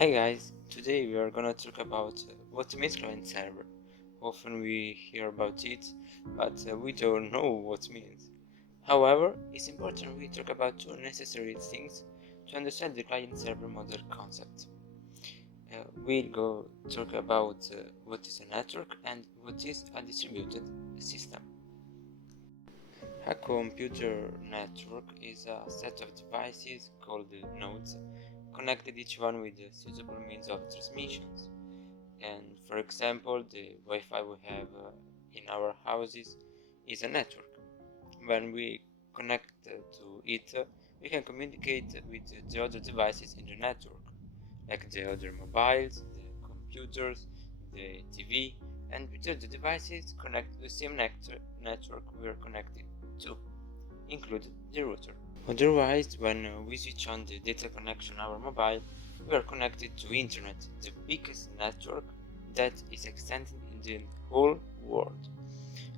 Hey guys, today we are gonna talk about what means client server. Often we hear about it, but we don't know what it means. However, it's important we talk about two necessary things to understand the client server model concept. We'll go talk about what is a network and what is a distributed system. A computer network is a set of devices called nodes, connected each one with a suitable means of transmissions. And for example, the Wi-Fi we have in our houses is a network. When we connect to it, we can communicate with the other devices in the network, like the other mobiles, the computers, the TV, and with the devices connect to the same network we are connected to, including the router. Otherwise, when we switch on the data connection on our mobile, we are connected to internet, the biggest network that is extended in the whole world,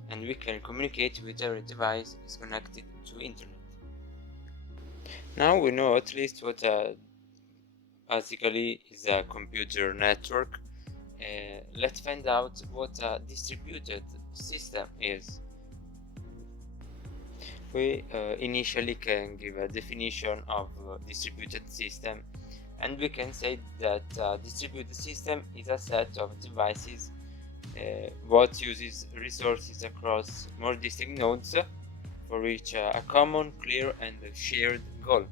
and we can communicate with every device is connected to internet. Now we know at least what basically is a computer network. Let's find out what a distributed system is. We initially can give a definition of distributed system, and we can say that a distributed system is a set of devices what uses resources across more distinct nodes for reach a common, clear and shared goal.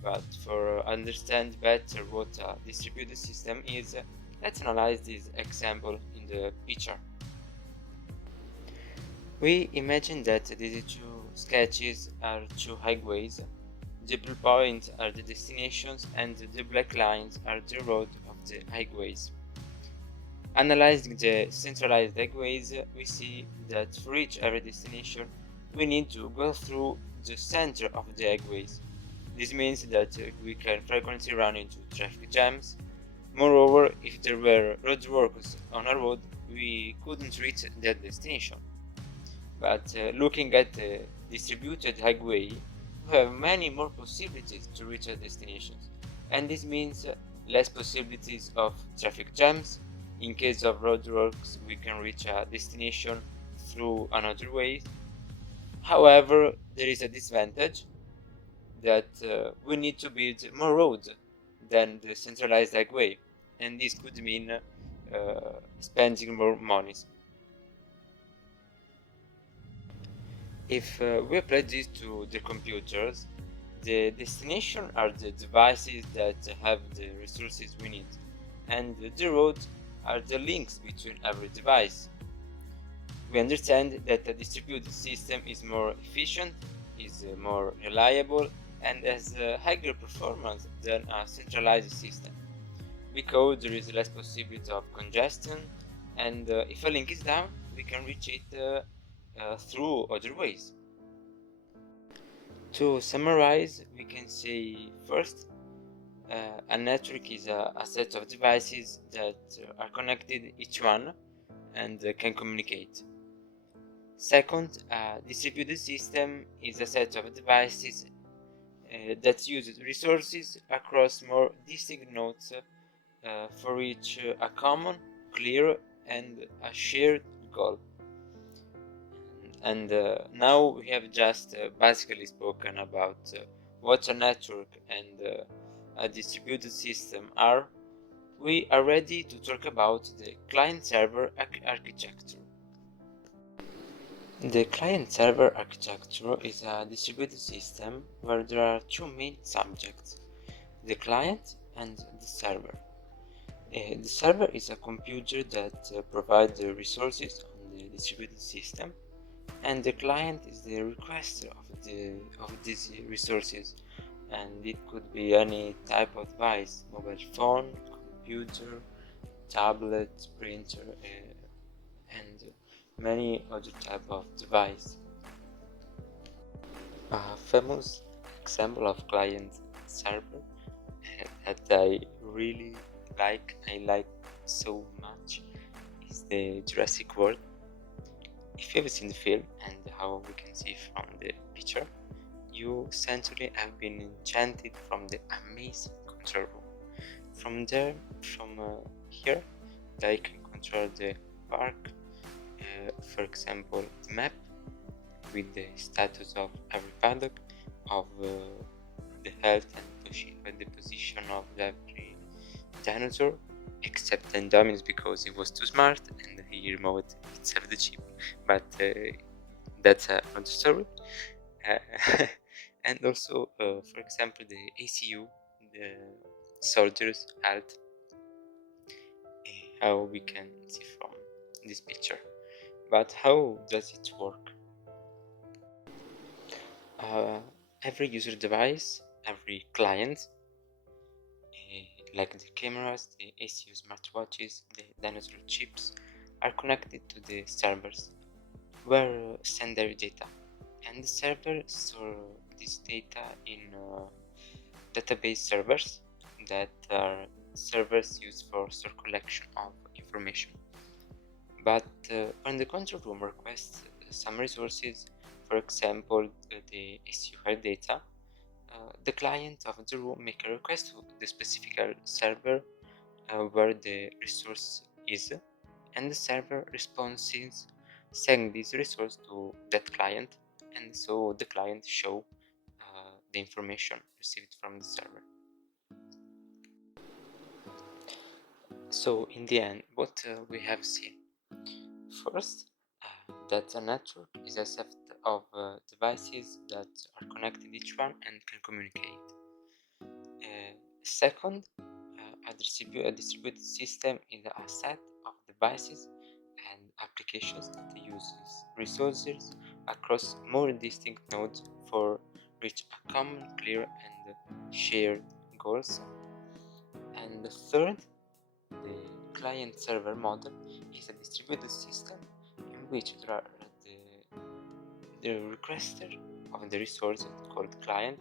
But for understand better what a distributed system is, let's analyze this example in the picture. We imagine that these two sketches are two highways. The blue points are the destinations and the black lines are the road of the highways. Analyzing the centralized highways, we see that for each every destination we need to go through the center of the highways. This means that we can frequently run into traffic jams. Moreover, if there were roadworks on a road, we couldn't reach that destination. But looking at the distributed highway, we have many more possibilities to reach our destinations, and this means less possibilities of traffic jams. In case of roadworks, we can reach a destination through another way. However, there is a disadvantage that we need to build more roads than the centralized highway, and this could mean spending more money. If we apply this to the computers, the destination are the devices that have the resources we need, and the roads are the links between every device. We understand that a distributed system is more efficient, is more reliable, and has a higher performance than a centralized system, because there is less possibility of congestion, and if a link is down, we can reach it through other ways. To summarize, we can say first, a network is a set of devices that are connected each one and can communicate. Second, a distributed system is a set of devices that uses resources across more distinct nodes for each a common, clear and a shared goal. And now we have just basically spoken about what a network and a distributed system are. We are ready to talk about the client-server architecture. The client-server architecture is a distributed system where there are two main subjects, the client and the server. The server is a computer that provides the resources on the distributed system, and the client is the requester of these resources, and it could be any type of device: mobile phone, computer, tablet, printer, and many other type of device. A famous example of client server that I really like so much is the Jurassic World. If you have seen the film, and how we can see from the picture, you certainly have been enchanted from the amazing control room, From here, I can control the park, for example, the map with the status of every paddock, of the health and the position of every dinosaur, except Indominus because he was too smart and he removed itself the chip. But that's another story. And also, for example, the ACU, the soldiers' health, how we can see from this picture. But how does it work? Uh, every user device, every client, like the cameras, the ACU smartwatches, the dinosaur chips, are connected to the servers where send their data, and the server store this data in database servers that are servers used for store collection of information. But when the control room requests some resources, for example the SQL data, the client of the room make a request to the specific server where the resource is, and the server responses send this resource to that client, and so the client show the information received from the server. So in the end, what we have seen: first, that a network is a set of devices that are connected each one and can communicate. Second, a distributed system is a set of devices and applications that uses resources across more distinct nodes for reach a common, clear, and shared goals. And the third, the client-server model is a distributed system in which there are the requester of the resource called client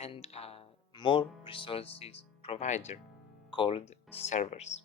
and more resources provider called servers.